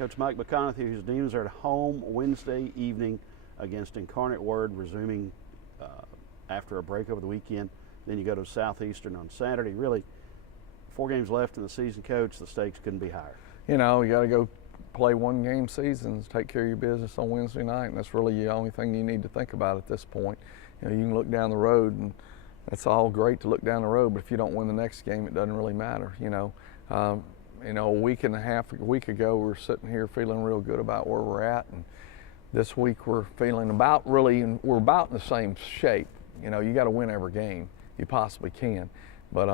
Coach Mike McConathy, whose Demons are at home Wednesday evening against Incarnate Word, resuming after a break over the weekend. Then you go to Southeastern on Saturday. Really, 4 games left in the season, Coach. The stakes couldn't be higher. You know, you got to go play 1-game seasons, take care of your business on Wednesday night, and that's really the only thing you need to think about at this point. You know, you can look down the road, and it's all great to look down the road, but if you don't win the next game, it doesn't really matter. A week ago, we were sitting here feeling real good about where we're at, and this week we're feeling we're about in the same shape. You know, you got to win every game you possibly can, but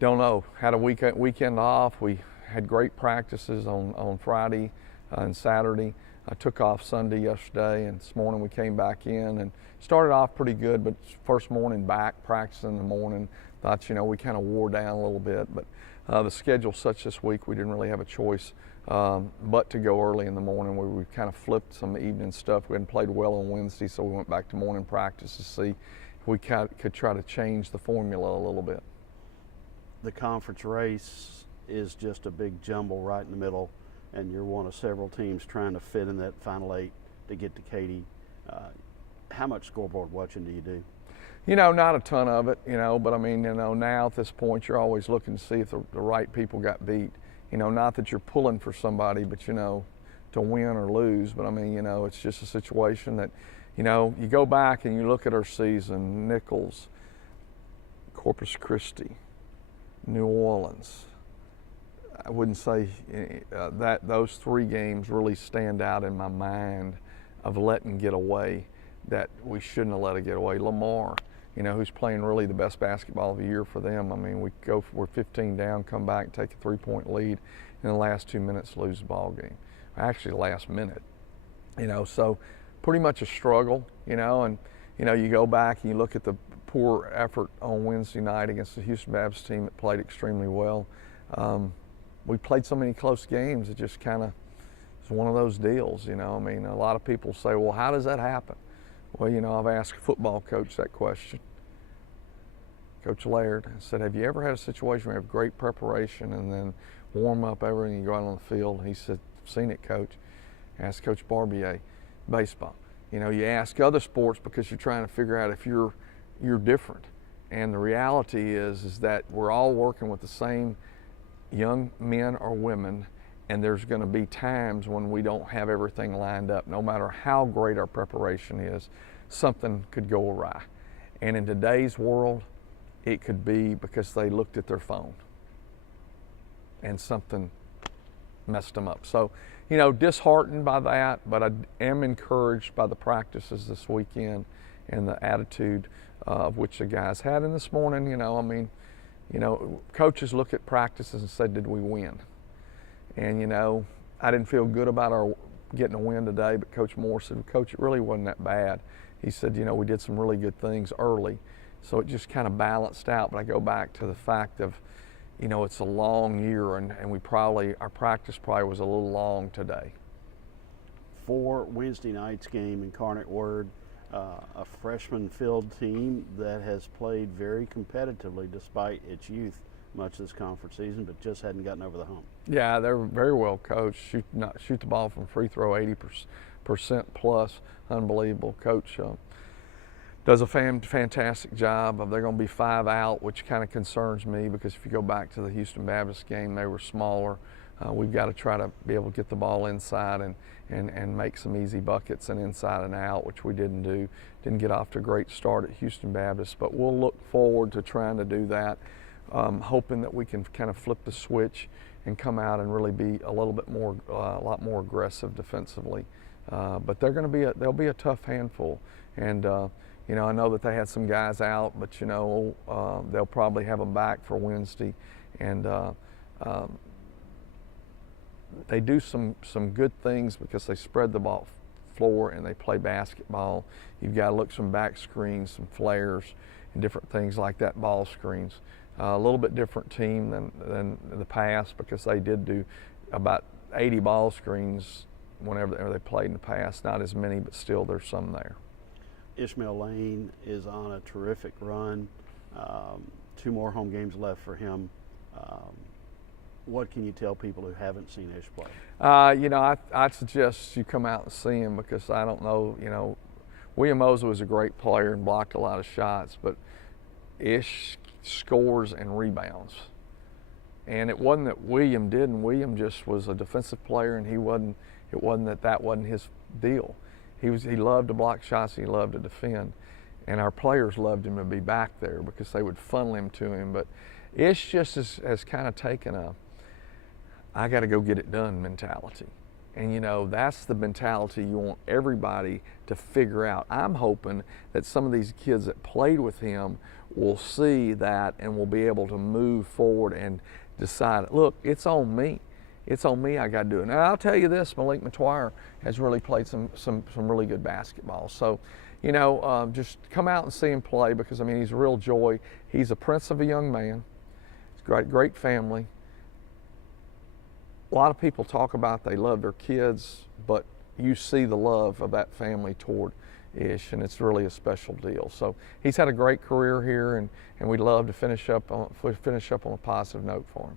don't know. Had a weekend off. We had great practices on Friday and Saturday. I took off Sunday yesterday, and this morning we came back in and started off pretty good, but first morning back, practicing in the morning, thought, we kind of wore down a little bit, but the schedule's such this week we didn't really have a choice but to go early in the morning, where we kind of flipped some evening stuff. We hadn't played well on Wednesday, so we went back to morning practice to see if we could try to change the formula a little bit. The conference race is just a big jumble right in the middle, and you're one of several teams trying to fit in that final 8 to get to Katy. How much scoreboard watching do you do? Not a ton of it, but I mean, now at this point, you're always looking to see if the right people got beat. Not that you're pulling for somebody, but, to win or lose. But I mean, it's just a situation that, you go back and you look at our season, Nichols, Corpus Christi, New Orleans. I wouldn't say that those 3 games really stand out in my mind of letting get away that we shouldn't have let it get away. Lamar, who's playing really the best basketball of the year for them. I mean, we're 15 down, come back, take a 3-point lead, in the last 2 minutes lose the ball game. Actually, the last minute. So pretty much a struggle, and you go back and you look at the poor effort on Wednesday night against the Houston Baptist team that played extremely well. We played so many close games, it just kind of is one of those deals, I mean, a lot of people say, well, how does that happen? Well, I've asked a football coach that question, Coach Laird. I said, have you ever had a situation where you have great preparation and then warm up everything, you go out on the field? He said, seen it, Coach. Ask Coach Barbier, baseball. You ask other sports because you're trying to figure out if you're different. And the reality is that we're all working with the same young men or women, and there's going to be times when we don't have everything lined up. No matter how great our preparation is, something could go awry. And in today's world, it could be because they looked at their phone and something messed them up. So, disheartened by that, but I am encouraged by the practices this weekend and the attitude of which the guys had. And this morning, coaches look at practices and said, did we win? And, I didn't feel good about our getting a win today, but Coach Moore said, Coach, it really wasn't that bad. He said, we did some really good things early. So it just kind of balanced out. But I go back to the fact of, it's a long year, and our practice probably was a little long today. For Wednesday night's game, Incarnate Word, a freshman-filled team that has played very competitively despite its youth much this conference season, but just hadn't gotten over the hump. Yeah, they're very well coached. Shoot the ball from free throw 80% plus. Unbelievable. Coach does a fantastic job. They're going to be 5 out, which kind of concerns me because if you go back to the Houston Baptist game, they were smaller. We've got to try to be able to get the ball inside and make some easy buckets and inside and out, which we didn't do. Didn't get off to a great start at Houston Baptist, but we'll look forward to trying to do that, hoping that we can kind of flip the switch and come out and really be a lot more aggressive defensively. But they'll be a tough handful, and I know that they had some guys out, but they'll probably have them back for Wednesday, and they do some good things because they spread the ball floor and they play basketball. You've got to look some back screens, some flares, and different things like that, ball screens. A little bit different team than the past because they did do about 80 ball screens whenever they played in the past. Not as many, but still there's some there. Ishmael Lane is on a terrific run. 2 more home games left for him. what can you tell people who haven't seen Ish play? I suggest you come out and see him, because I don't know, William Mosley was a great player and blocked a lot of shots, but Ish scores and rebounds. And it wasn't that William didn't. William just was a defensive player, and it wasn't that wasn't his deal. He loved to block shots, and he loved to defend. And our players loved him to be back there because they would funnel him to him. But Ish just has kind of taken a, I got to go get it done mentality. And that's the mentality you want everybody to figure out. I'm hoping that some of these kids that played with him will see that and will be able to move forward and decide, look, it's on me. It's on me, I got to do it. Now, I'll tell you this, Malik McTwire has really played some really good basketball. So, just come out and see him play, because, he's a real joy. He's a prince of a young man. He's great family. A lot of people talk about they love their kids, but you see the love of that family toward Ish, and it's really a special deal. So he's had a great career here, and we'd love to finish up on a positive note for him.